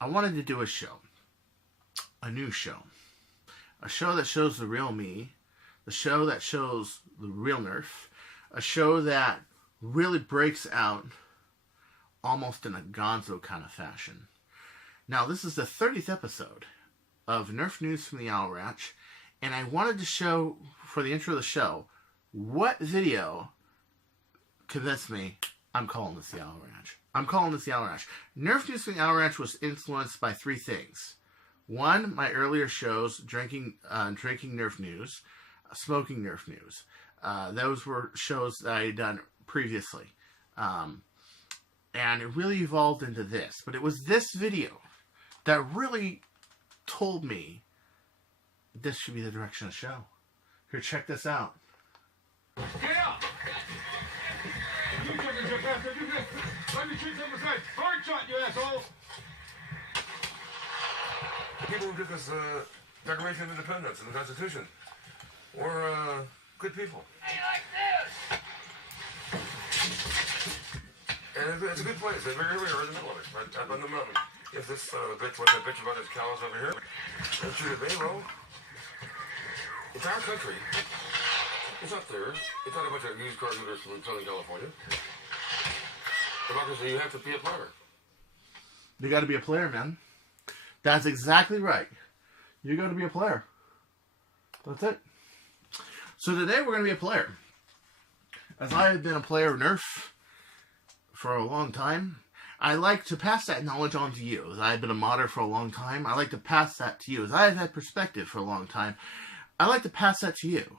I wanted to do a show. A new show. A show that shows the real me. The show that shows the real Nerf. A show that really breaks out almost in a Gonzo kind of fashion. Now, this is the 30th episode of Nerf News from the Owl Ranch, and I wanted to show, for the intro of the show, what video convinced me I'm calling this the Owl Ranch. I'm calling this the Owl Ranch. Nerf News from the Owl Ranch was influenced by three things. One, my earlier shows, drinking Nerf News, smoking Nerf News. Those were shows that I had done previously. And it really evolved into this. But it was this video that really told me this should be the direction of the show. Here, check this out. Get up! You fucking jump after you get. Let me treat them aside. Hard shot, you asshole! The people who did this Declaration of Independence and the Constitution were good people. Hey, like this! And it's a good place. They're very rare in the middle of it, right up on the mountain. If this bitch wants to bitch about his cows over here, and shoot a Bayro, it's our country. It's up there. It's not a bunch of used car dealers from Southern California. Democracy, you have to be a player. You got to be a player, man. That's exactly right. You got to be a player. That's it. So today we're going to be a player. As I have been a player of Nerf for a long time, I like to pass that knowledge on to you. As I've been a modder for a long time, I like to pass that to you. As I have had perspective for a long time, I like to pass that to you.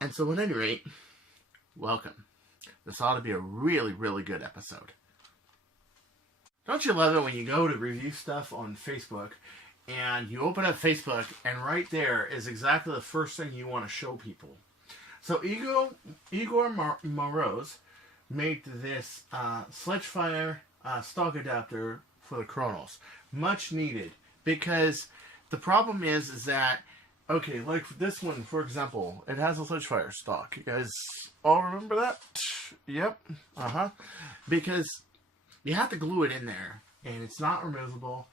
And so at any rate, welcome. This ought to be a really, really good episode. Don't you love it when you go to review stuff on Facebook and you open up Facebook and right there is exactly the first thing you want to show people? So Igor Moroz made this Sledgefire stock adapter for the Chronos. Much needed, because the problem is that, okay, like this one, for example, it has a Sledgefire stock. You guys all remember that? Yep. Because you have to glue it in there, and it's not removable,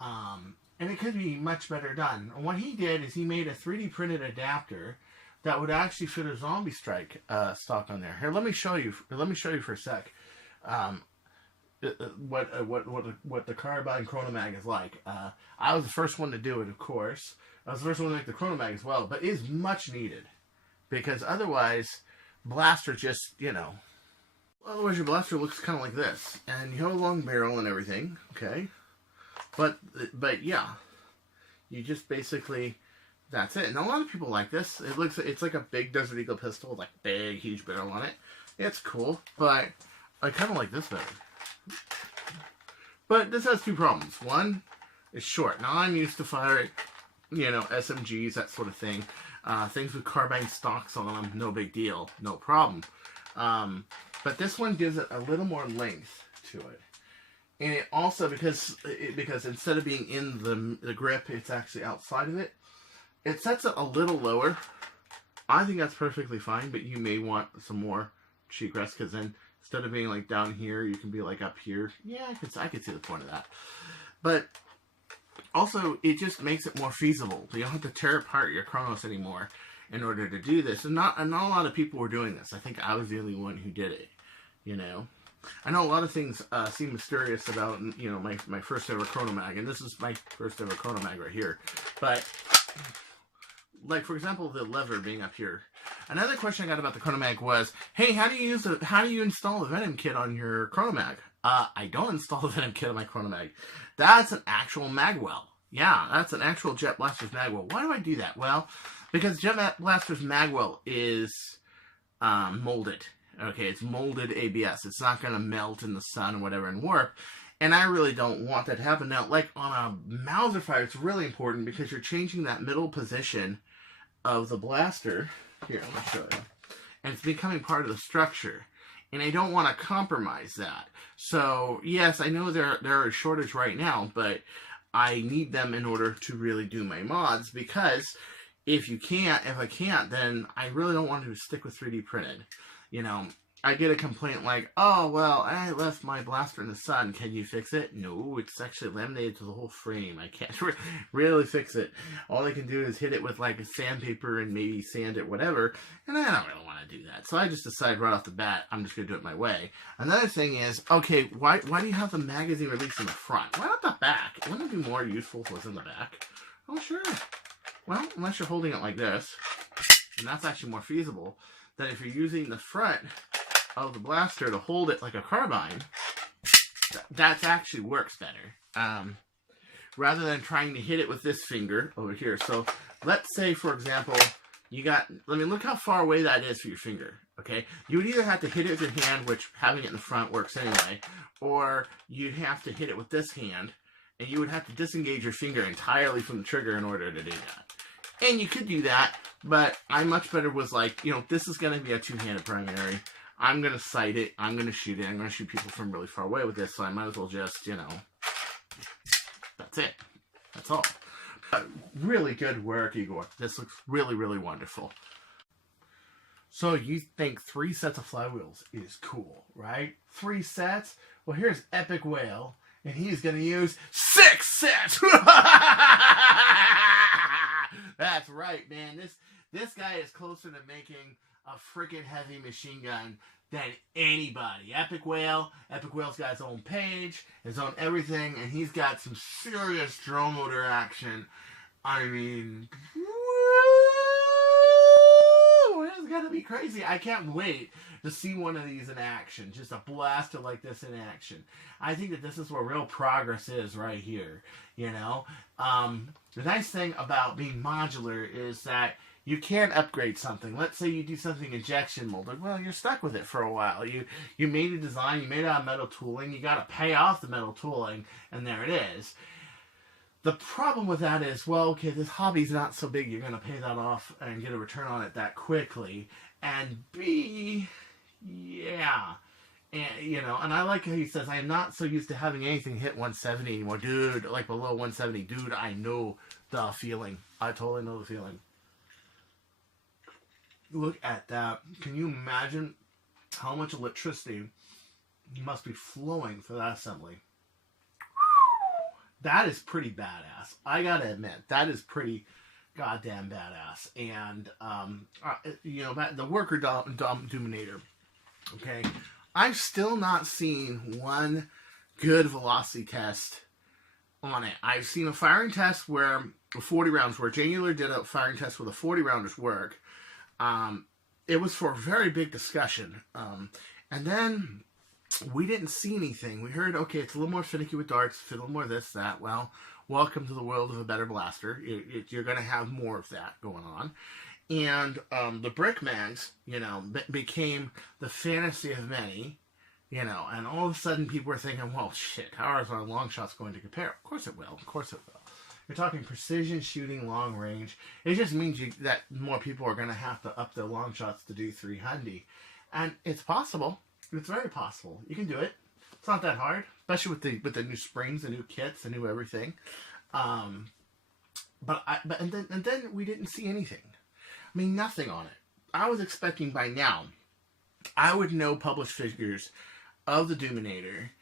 and it could be much better done. And what he did is he made a 3D printed adapter that would actually fit a Zombie Strike stock on there. Here, let me show you. Let me show you for a sec what the Carbine Chronomag is like. I was the first one to do it, of course. I was the first one to make the Chronomag as well, but it is much needed, because otherwise, blaster just, you know. Otherwise, your blaster looks kind of like this, and you have a long barrel and everything, okay? But yeah, you just basically, that's it. And a lot of people like this. It's like a big Desert Eagle pistol with like big, huge barrel on it. It's cool, but I kind of like this better. But this has two problems. One, it's short. Now I'm used to firing, you know, SMGs, that sort of thing. Things with carbine stocks on them, no big deal, no problem. But this one gives it a little more length to it. And it also, because instead of being in the grip, it's actually outside of it. It sets it a little lower. I think that's perfectly fine, but you may want some more cheek rest, because then instead of being like down here, you can be like up here. Yeah, I could see the point of that. But also, it just makes it more feasible. You don't have to tear apart your Chronos anymore in order to do this. And not a lot of people were doing this. I think I was the only one who did it, you know. I know a lot of things seem mysterious about, you know, my first ever Chronomag, and this is my first ever Chronomag right here. But, like, for example, the lever being up here. Another question I got about the Chronomag was, hey, how do you install the Venom kit on your Chronomag? I don't install the Venom kit on my Chronomag. That's an actual magwell. Yeah, that's an actual Jet Blaster's magwell. Why do I do that? Well, because Jet Blaster's magwell is molded. Okay, it's molded ABS. It's not going to melt in the sun or whatever and warp. And I really don't want that to happen. Now, like on a Mauser fire, it's really important because you're changing that middle position of the blaster. Here, let me show you. And it's becoming part of the structure. And I don't want to compromise that. So, yes, I know there are a shortage right now, but I need them in order to really do my mods, because if I can't, then I really don't want to stick with 3D printed. You know, I get a complaint like, oh, well, I left my blaster in the sun. Can you fix it? No, it's actually laminated to the whole frame. I can't really fix it. All I can do is hit it with like a sandpaper and maybe sand it, whatever. And I don't really want to do that. So I just decided right off the bat, I'm just going to do it my way. Another thing is, okay, why do you have the magazine release in the front? Why not the back? Wouldn't it be more useful if it was in the back? Oh, sure. Well, unless you're holding it like this, and that's actually more feasible, than if you're using the front of the blaster to hold it like a carbine, that actually works better. Rather than trying to hit it with this finger over here. So let's say, for example, look how far away that is for your finger, okay? You would either have to hit it with your hand, which having it in the front works anyway, or you'd have to hit it with this hand, and you would have to disengage your finger entirely from the trigger in order to do that. And you could do that, but I much better was like, this is going to be a two-handed primary. I'm going to sight it. I'm going to shoot it. I'm going to shoot people from really far away with this, so I might as well just, that's it. That's all. Really good work, Igor. This looks really, really wonderful. So you think 3 sets of flywheels is cool, right? 3 sets? Well, here's Epic Whale, and he's going to use 6 sets! That's right, man. This guy is closer to making a freaking heavy machine gun than anybody. Epic Whale's got his own page, his own everything, and he's got some serious drone motor action. I mean, woo! It's gonna be crazy. I can't wait to see one of these in action. Just a blaster like this in action. I think that this is where real progress is right here. The nice thing about being modular is that you can upgrade something. Let's say you do something injection molded. Well, you're stuck with it for a while. You made a design, you made it out of metal tooling, you got to pay off the metal tooling, and there it is. The problem with that is, well, okay, this hobby's not so big, you're going to pay that off and get a return on it that quickly. And B, yeah. And I like how he says, I am not so used to having anything hit 170 anymore. Dude, like below 170, dude, I know the feeling. I totally know the feeling. Look at that. Can you imagine how much electricity must be flowing for that assembly? That is pretty badass. I gotta admit, that is pretty goddamn badass. And, the worker Dominator, okay? I've still not seen one good velocity test on it. I've seen a firing test where 40 rounds work. January did a firing test where the 40 rounders work. It was for a very big discussion. And then we didn't see anything. We heard, okay, it's a little more finicky with darts, a little more this, that. Well, welcome to the world of a better blaster. You're going to have more of that going on. And the brick mags, became the fantasy of many, and all of a sudden people were thinking, well, shit, how are our long shots going to compare? Of course it will. Of course it will. You're talking precision shooting, long range. It just means that more people are going to have to up their long shots to do 300. And it's possible. It's very possible. You can do it. It's not that hard, especially with the new springs, the new kits, the new everything. And then we didn't see anything. I mean, nothing on it. I was expecting by now, I would know published figures of the Dominator.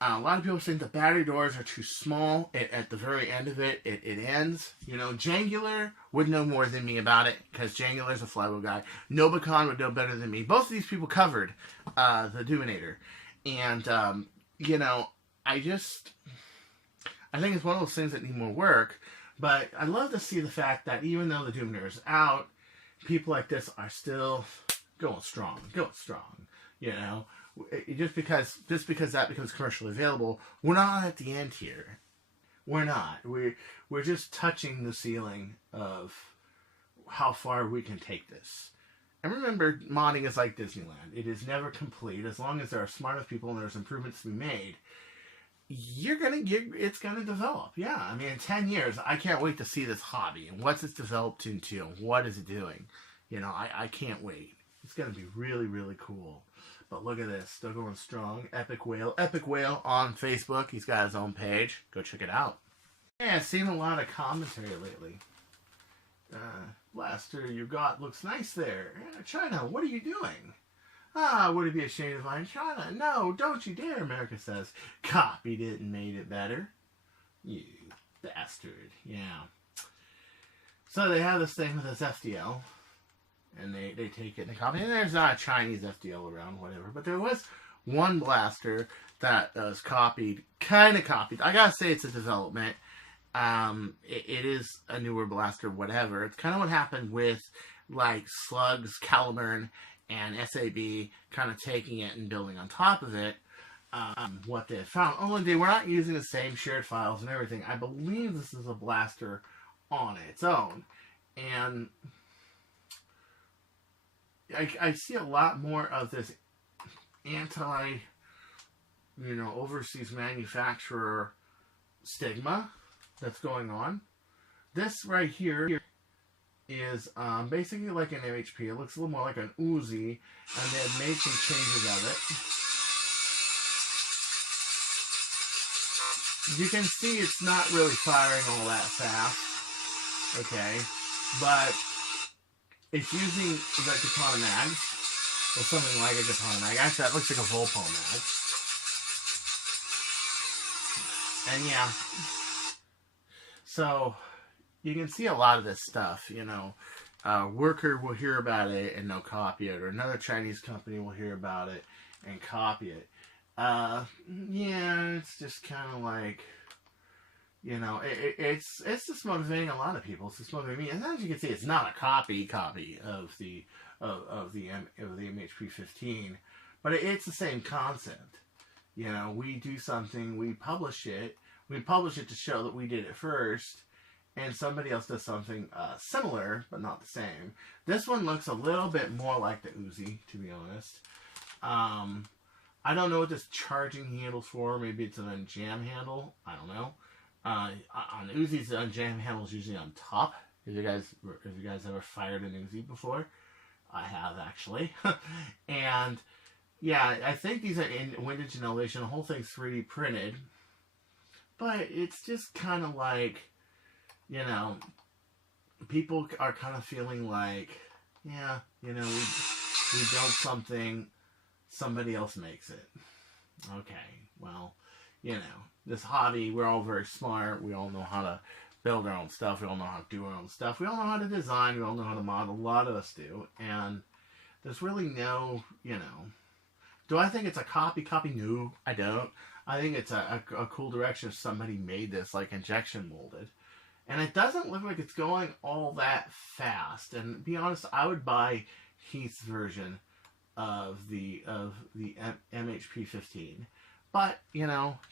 A lot of people think the battery doors are too small. At the very end of it, it ends. Jangular would know more than me about it, because Jangular's a flywheel guy. Nobicon would know better than me. Both of these people covered the Dominator. And, I think it's one of those things that need more work. But I love to see the fact that even though the Dominator is out, people like this are still going strong. Just because that becomes commercially available, we're not at the end here. We're not. We're just touching the ceiling of how far we can take this. And remember, modding is like Disneyland. It is never complete. As long as there are smart enough people and there's improvements to be made, it's gonna develop. Yeah, I mean, in 10 years, I can't wait to see this hobby and what's it's developed into and what is it doing. I can't wait. It's gonna be really, really cool. But look at this, still going strong. Epic Whale on Facebook. He's got his own page. Go check it out. Yeah, I've seen a lot of commentary lately. Blaster you got looks nice there. China, what are you doing? Ah, would it be a shame if I'm China? No, don't you dare, America says. Copied it and made it better. You bastard. Yeah. So they have this thing with this FDL, and they take it and they copy it. And there's not a Chinese FDL around, whatever. But there was one blaster that was copied, kind of copied. I gotta say it's a development. It is a newer blaster, whatever. It's kind of what happened with, like, Slugs, Caliburn, and SAB kind of taking it and building on top of it. What they had found. Only they were not using the same shared files and everything. I believe this is a blaster on its own. And I see a lot more of this overseas manufacturer stigma that's going on. This right here is basically like an MHP. It looks a little more like an Uzi, and they have made some changes of it. You can see it's not really firing all that fast, okay, but it's using the Katana mags, or something like a Katana mag. Actually, that looks like a Volpo mag. And yeah, so you can see a lot of this stuff, Worker will hear about it and they'll copy it, or another Chinese company will hear about it and copy it. Yeah, it's just kind of like, it's just motivating a lot of people. It's just motivating me. And as you can see, it's not a copy of the MHP-15, but it's the same concept. We do something, we publish it to show that we did it first, and somebody else does something similar, but not the same. This one looks a little bit more like the Uzi, to be honest. I don't know what this charging handle's for. Maybe it's an unjam handle. I don't know. On Uzis, the unjam handle is usually on top. Have you guys ever fired an Uzi before? I have, actually. And yeah, I think these are in vintage innovation. The whole thing's 3D printed, but it's just kind of like, people are kind of feeling like, yeah, we build something, somebody else makes it. Okay, well, this hobby, we're all very smart. We all know how to build our own stuff. We all know how to do our own stuff. We all know how to design. We all know how to model. A lot of us do. And there's really no, do I think it's a copy? No, I don't. I think it's a cool direction if somebody made this, like, injection molded. And it doesn't look like it's going all that fast. And to be honest, I would buy Heath's version of the MHP-15. But,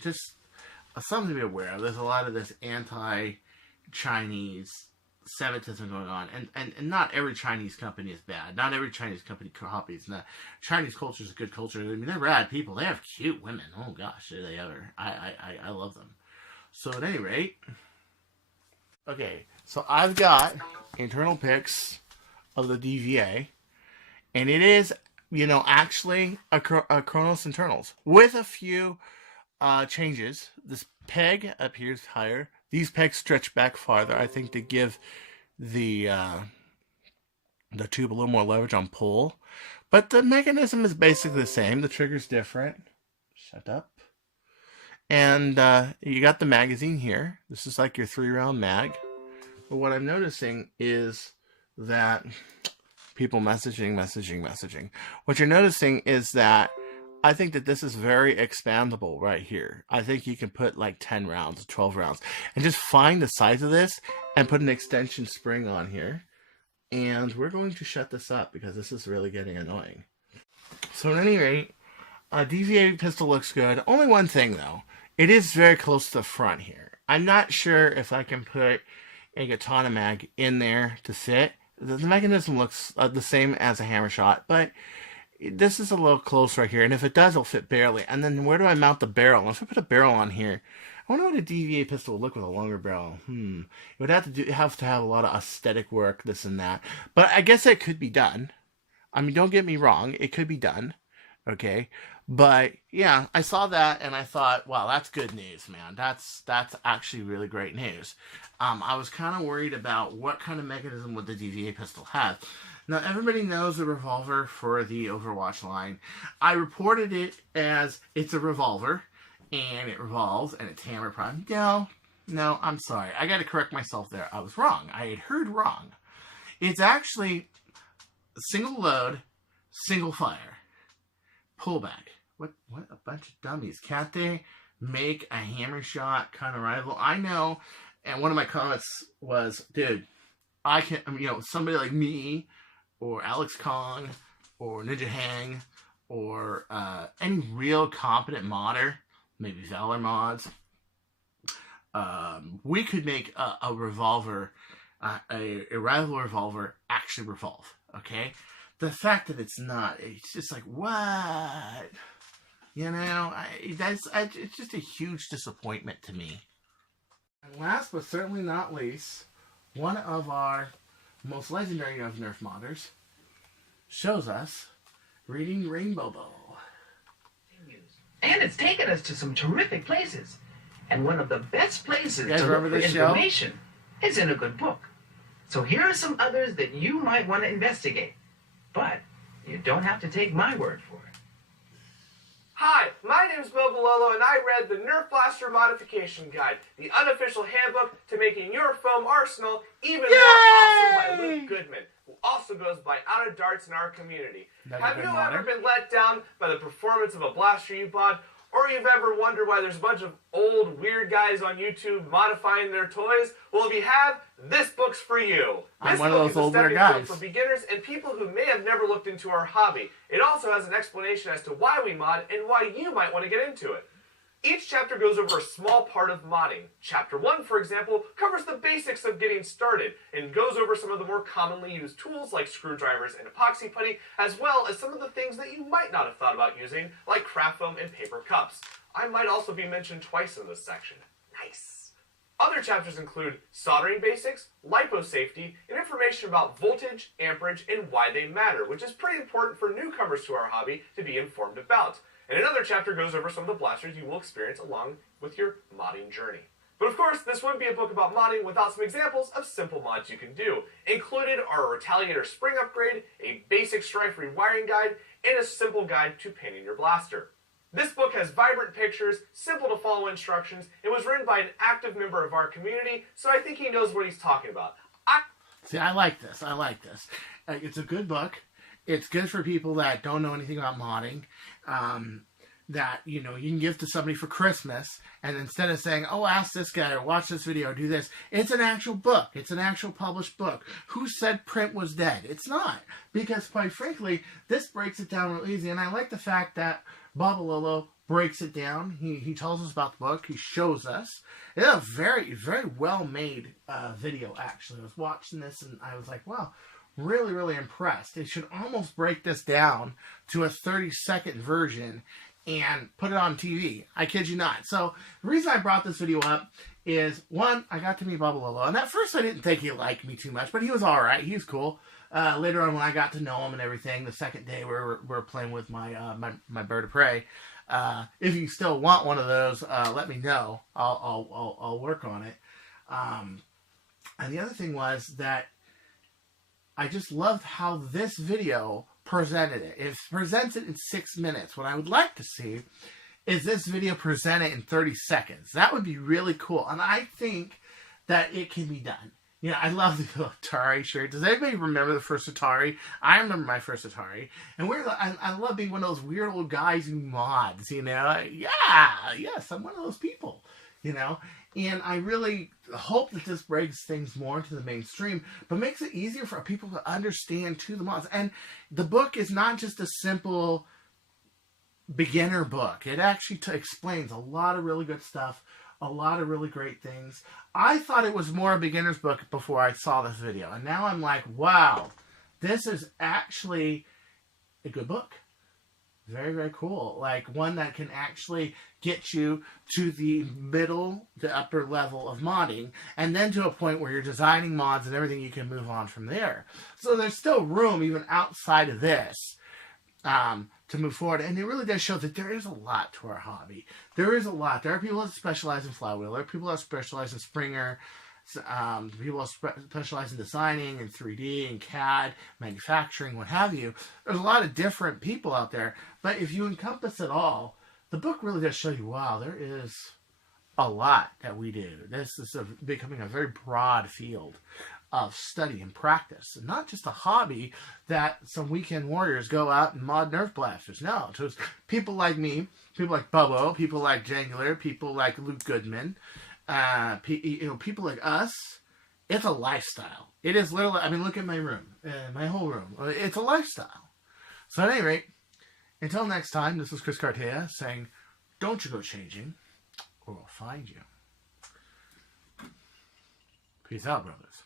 just something to be aware of. There's a lot of this anti-Chinese Semitism going on. And not every Chinese company is bad. Not every Chinese company copies. And Chinese culture is a good culture. I mean, they're rad people. They have cute women. Oh, gosh, do they ever. I love them. So, at any rate, okay, so I've got internal pics of the DVA. And it is, actually a Kronos internals with a few changes. This peg appears higher. These pegs stretch back farther, I think, to give the tube a little more leverage on pull. But the mechanism is basically the same. The trigger's different. Shut up. And you got the magazine here. This is like your 3-round mag. But what I'm noticing is that people messaging. What you're noticing is that I think that this is very expandable right here. I think you can put like 10 rounds, 12 rounds, and just find the size of this and put an extension spring on here. And we're going to shut this up because this is really getting annoying. So at any rate, a DVA pistol looks good. Only one thing though, it is very close to the front here. I'm not sure if I can put a Katana mag in there to fit. The mechanism looks the same as a hammer shot, but this is a little close right here, and if it does, it'll fit barely. And then where do I mount the barrel? If I put a barrel on here, I wonder what a DVA pistol would look with a longer barrel. It would have to have a lot of aesthetic work, this and that. But I guess it could be done. I mean, don't get me wrong, it could be done, okay? But yeah, I saw that and I thought, wow, that's good news, man. That's actually really great news. I was kind of worried about what kind of mechanism would the DVA pistol have. Now, everybody knows the revolver for the Overwatch line. I reported it as it's a revolver, and it revolves, and it's hammer prime. No, I'm sorry. I got to correct myself there. I was wrong. I had heard wrong. It's actually single load, single fire, pullback. What a bunch of dummies. Can't they make a hammer shot kind of rifle? I know, and one of my comments was, dude, I can, somebody like me, or Alex Kong, or Ninja Hang, or any real competent modder, maybe Valor mods, we could make a revolver, a rival revolver actually revolve, okay? The fact that it's not, it's just like, what? It's just a huge disappointment to me. And last but certainly not least, one of our most legendary of Nerf modders shows us reading Rainbow Bowl. And it's taken us to some terrific places. And one of the best places to look for information is in a good book. So here are some others that you might want to investigate. But you don't have to take my word for it. Hi, my name's Mobilolo, and I read the Nerf Blaster Modification Guide, the unofficial handbook to making your foam arsenal even more awesome by Luke Goodman, who also goes by Out of Darts in our community. Have you ever been let down by the performance of a blaster you bought, or you've ever wondered why there's a bunch of old, weird guys on YouTube modifying their toys? Well, if you have, this book's for you. I'm one of those old weird guys. For beginners and people who may have never looked into our hobby. It also has an explanation as to why we mod and why you might want to get into it. Each chapter goes over a small part of modding. Chapter 1, for example, covers the basics of getting started and goes over some of the more commonly used tools like screwdrivers and epoxy putty, as well as some of the things that you might not have thought about using, like craft foam and paper cups. I might also be mentioned twice in this section. Nice. Other chapters include soldering basics, lipo safety, and information about voltage, amperage, and why they matter, which is pretty important for newcomers to our hobby to be informed about. And another chapter goes over some of the blasters you will experience along with your modding journey. But of course, this wouldn't be a book about modding without some examples of simple mods you can do. Included are a Retaliator spring upgrade, a basic strife rewiring guide, and a simple guide to painting your blaster. This book has vibrant pictures, simple to follow instructions, and was written by an active member of our community, so I think he knows what he's talking about. See, I like this. It's a good book. It's good for people that don't know anything about modding, that, you can give to somebody for Christmas, and instead of saying, oh, ask this guy, or watch this video, or do this, it's an actual book. It's an actual published book. Who said print was dead? It's not. Because, quite frankly, this breaks it down real easy, and I like the fact that Babalolo breaks it down. He tells us about the book. He shows us. It's a very, very well-made video, actually. I was watching this, and I was like, wow, really, really impressed. It should almost break this down to a 30-second version and put it on TV. I kid you not. So the reason I brought this video up is, one, I got to meet Babalolo, and at first I didn't think he liked me too much, but he was all right. He was cool. Later on, when I got to know him and everything, the second day we're playing with my my bird of prey. If you still want one of those, let me know. I'll work on it. And the other thing was that I just loved how this video presented it. It presents it in 6 minutes. What I would like to see is this video presented in 30 seconds. That would be really cool. And I think that it can be done. I love the Atari shirt. Does anybody remember the first Atari? I remember my first Atari. And I love being one of those weird old guys who mods, Yes, I'm one of those people, And I really hope that this breaks things more into the mainstream, but makes it easier for people to understand the mods. And the book is not just a simple beginner book. It actually explains a lot of really good stuff, a lot of really great things. I thought it was more a beginner's book before I saw this video. And now I'm like, wow, this is actually a good book. Very, very cool. Like one that can actually get you to the upper level of modding, and then to a point where you're designing mods and everything, you can move on from there. So there's still room, even outside of this, to move forward. And it really does show that there is a lot to our hobby. There is a lot. There are people that specialize in flywheel. There are people that specialize in Springer. People that specialize in designing and 3D and CAD, manufacturing, what have you. There's a lot of different people out there. But if you encompass it all, the book really does show you, wow, there is a lot that we do. This is becoming a very broad field of study and practice. And not just a hobby that some weekend warriors go out and mod Nerf blasters. No, it was people like me, people like Bubbo, people like Jangular, people like Luke Goodman, people like us. It's a lifestyle. It is literally, I mean, look at my room, my whole room. It's a lifestyle. So at any rate, until next time, this is Chris Cartaya saying, don't you go changing, or we'll find you. Peace out, brothers.